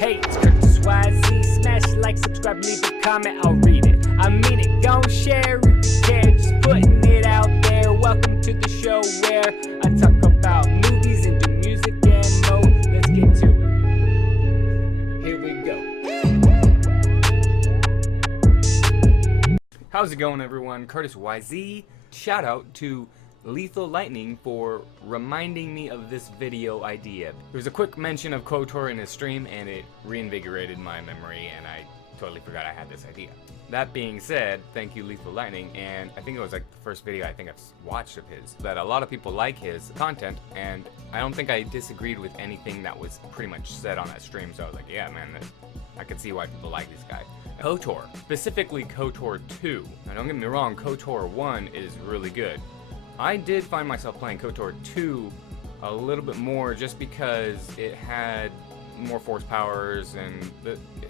Hey, it's KOTOR. Smash like, subscribe, leave a comment, I'll read it. I mean it, gon' share if you care, just putting it out there. Welcome to the show where I talk about movies and do music and more. Let's get to it. Here we go. How's it going, everyone? KOTOR. Shout out to Lethal Lightning for reminding me of this video idea. There was a quick mention of KOTOR in his stream and it reinvigorated my memory, and I totally forgot I had this idea. That being said, thank you Lethal Lightning, and I think it was like the first video I think I've watched of his, that a lot of people like his content, and I don't think I disagreed with anything that was pretty much said on that stream, so I was like, yeah man, I can see why people like this guy. KOTOR, specifically KOTOR 2. Now don't get me wrong, KOTOR 1 is really good. I did find myself playing KOTOR 2 a little bit more just because it had more force powers and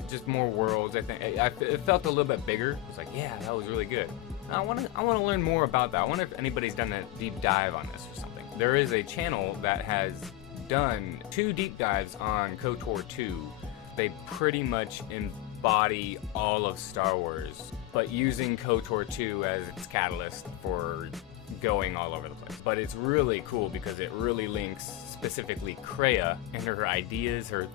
just more worlds. I think it felt a little bit bigger. I was like, yeah, that was really good. I want to learn more about that. I wonder if anybody's done a deep dive on this or something. There is a channel that has done 2 deep dives on KOTOR 2. They pretty much embody all of Star Wars, but using KOTOR 2 as its catalyst for going all over the place. But it's really cool because it really links specifically Kreia and her ideas, her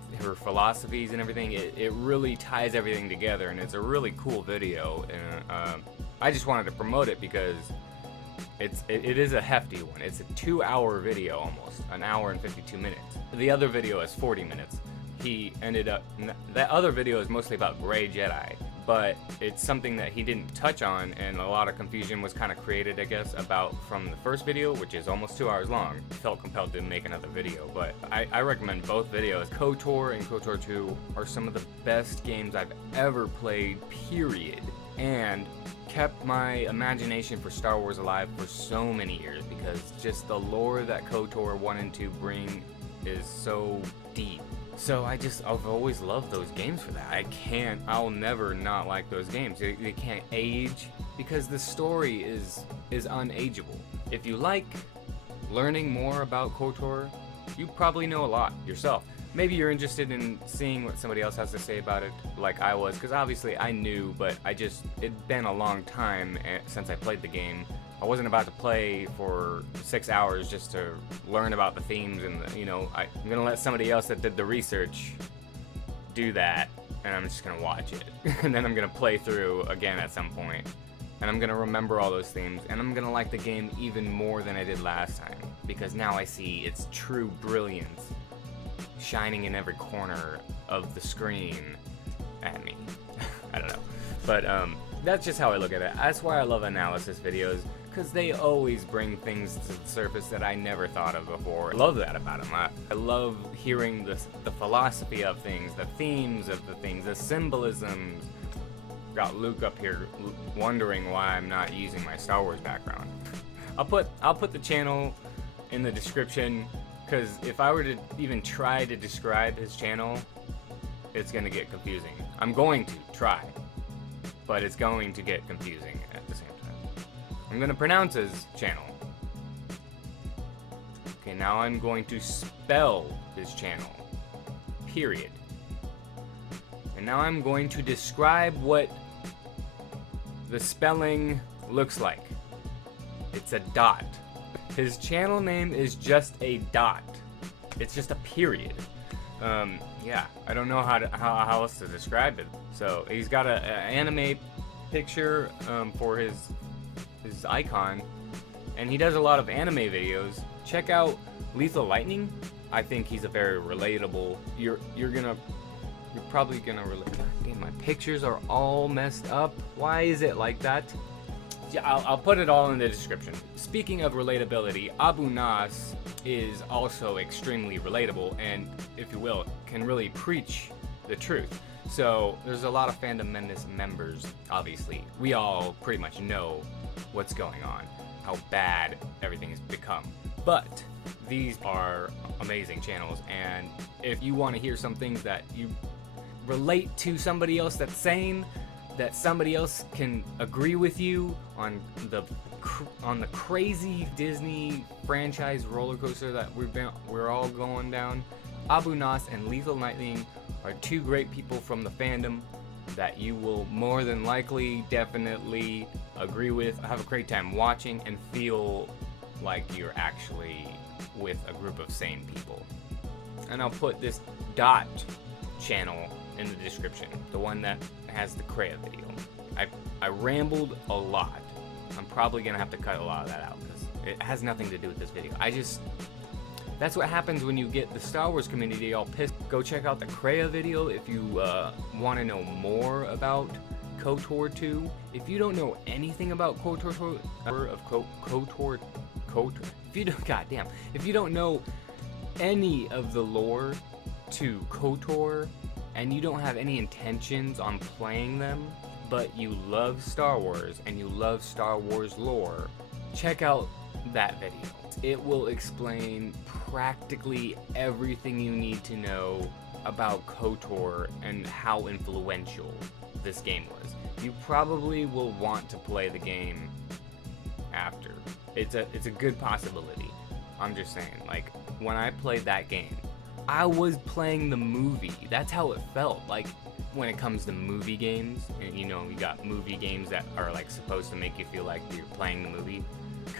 philosophies and everything. It really ties everything together, and it's a really cool video, and I just wanted to promote it because it is a hefty one. It's a 2-hour video, almost an hour and 52 minutes. The other video is 40 minutes. That other video is mostly about Grey Jedi, but it's something that he didn't touch on, and a lot of confusion was kind of created, I guess, from the first video, which is almost 2 hours long. I felt compelled to make another video, but I recommend both videos. KOTOR and KOTOR 2 are some of the best games I've ever played, period, and kept my imagination for Star Wars alive for so many years, because just the lore that KOTOR 1 and 2 bring is so deep. So I've always loved those games for that. I'll never not like those games. They can't age because the story is unageable. If you like learning more about KOTOR, you probably know a lot yourself. Maybe you're interested in seeing what somebody else has to say about it, like I was, because obviously I knew, but it'd been a long time since I played the game. I wasn't about to play for 6 hours just to learn about the themes, and I'm gonna let somebody else that did the research do that, and I'm just gonna watch it. And then I'm gonna play through again at some point, and I'm gonna remember all those themes, and I'm gonna like the game even more than I did last time, because now I see its true brilliance shining in every corner of the screen at me. I don't know, but that's just how I look at it. That's why I love analysis videos, because they always bring things to the surface that I never thought of before. I love that about them. I love hearing the philosophy of things, the themes of the things, the symbolisms. Got Luke up here wondering why I'm not using my Star Wars background. I'll put the channel in the description, because if I were to even try to describe his channel, it's gonna get confusing. I'm going to try, but it's going to get confusing at the same time. I'm gonna pronounce his channel. Okay, now I'm going to spell his channel. Period. And now I'm going to describe what the spelling looks like. It's a dot. His channel name is just a dot. It's just a period. Yeah, I don't know how else to describe it. So he's got an anime picture for his icon, and he does a lot of anime videos. Check out Lethal Lightning. I think he's a very relatable. You're probably gonna relate. Damn, my pictures are all messed up. Why is it like that? Yeah, I'll put it all in the description. Speaking of relatability, Abu Nas is also extremely relatable, and if you will, can really preach the truth. So there's a lot of Fandom Menace members, obviously. We all pretty much know what's going on, how bad everything has become. But these are amazing channels, and if you want to hear some things that you relate to somebody else that's saying, that somebody else can agree with you on the crazy Disney franchise roller coaster that we're all going down, Abu Nas and Lethal Lightning are two great people from the fandom that you will more than likely, definitely agree with, have a great time watching, and feel like you're actually with a group of sane people. And I'll put this Dot channel in the description, the one that has the Kreia video. I rambled a lot. I'm probably gonna have to cut a lot of that out because it has nothing to do with this video. That's what happens when you get the Star Wars community all pissed. Go check out the Kreia video if you want to know more about KOTOR 2. If you don't know anything about KOTOR, if you don't know any of the lore to KOTOR and you don't have any intentions on playing them, but you love Star Wars and you love Star Wars lore, check out that video. It will explain practically everything you need to know about KOTOR and how influential this game was. You probably will want to play the game after. It's a good possibility. I'm just saying, like, when I played that game, I was playing the movie. That's how it felt. Like, when it comes to movie games, and you got movie games that are like supposed to make you feel like you're playing the movie.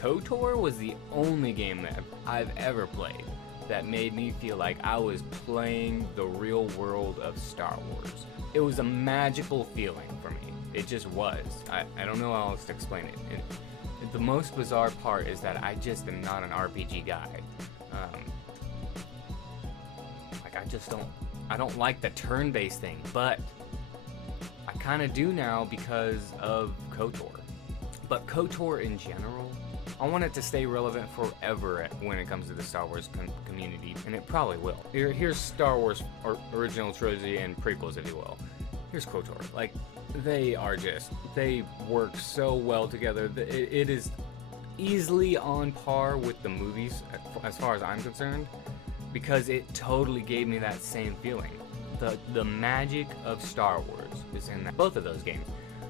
KOTOR was the only game that I've ever played that made me feel like I was playing the real world of Star Wars. It was a magical feeling for me. It just was. I don't know how else to explain it. The most bizarre part is that I just am not an RPG guy. I don't like the turn-based thing, but I kind of do now because of KOTOR. But KOTOR in general, I want it to stay relevant forever when it comes to the Star Wars community, and it probably will. Here's Star Wars original trilogy and prequels, if you will. Here's KOTOR. Like, they work so well together. It is easily on par with the movies as far as I'm concerned, because it totally gave me that same feeling. The magic of Star Wars is in both of those games.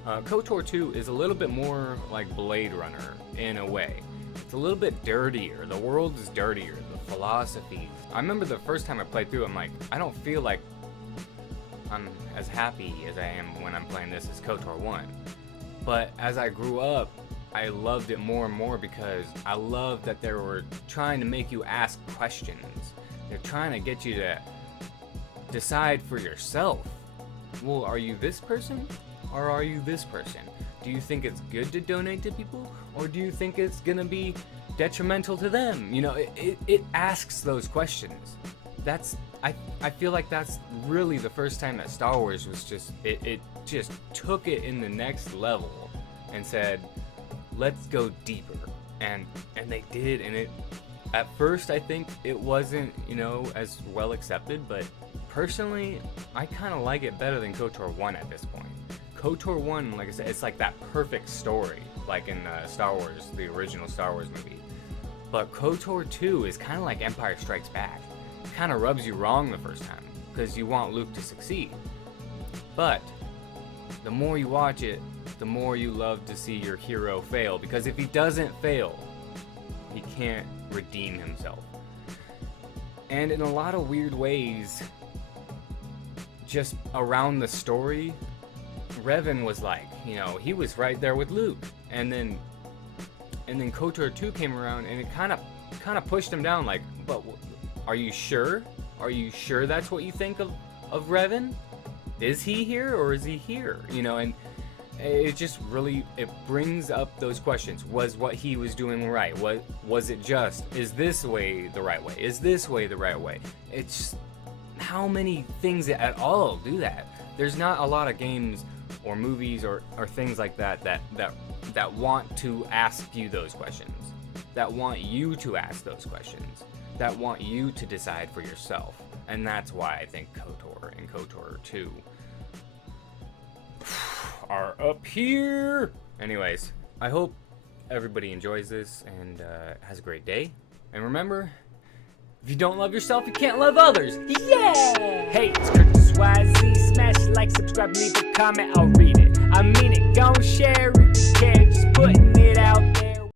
KOTOR 2 is a little bit more like Blade Runner in a way. It's a little bit dirtier. The world is dirtier. The philosophy. I remember the first time I played through, I'm like, I don't feel like I'm as happy as I am when I'm playing this as KOTOR 1. But as I grew up, I loved it more and more because I loved that they were trying to make you ask questions. They're trying to get you to decide for yourself. Well, are you this person? Or are you this person? Do you think it's good to donate to people? Or do you think it's gonna be detrimental to them? It asks those questions. I feel like that's really the first time that Star Wars was it just took it in the next level and said, let's go deeper. And they did, and at first I think it wasn't, as well accepted, but personally, I kind of like it better than KOTOR 1 at this point. KOTOR 1, like I said, it's like that perfect story, like in Star Wars, the original Star Wars movie. But KOTOR 2 is kind of like Empire Strikes Back. It kind of rubs you wrong the first time, because you want Luke to succeed. But the more you watch it, the more you love to see your hero fail, because if he doesn't fail, he can't redeem himself. And in a lot of weird ways, just around the story, Revan was like, he was right there with Luke, and then KOTOR 2 came around, and it kind of pushed him down. Like, but are you sure? Are you sure that's what you think of Revan? Is he here or is he here? And it just really, it brings up those questions. Was what he was doing right? Was it just? Is this way the right way? Is this way the right way? It's how many things at all do that? There's not a lot of games or movies or things like that want to ask you those questions, that want you to ask those questions, that want you to decide for yourself. And that's why I think KOTOR and KOTOR 2 are up here. Anyways, I hope everybody enjoys this and has a great day. And remember, if you don't love yourself, you can't love others. Yeah! Hey, it's Curtis YZ. Smash like, subscribe, leave a comment, I'll read it. I mean it, gon' share if you care, just putting it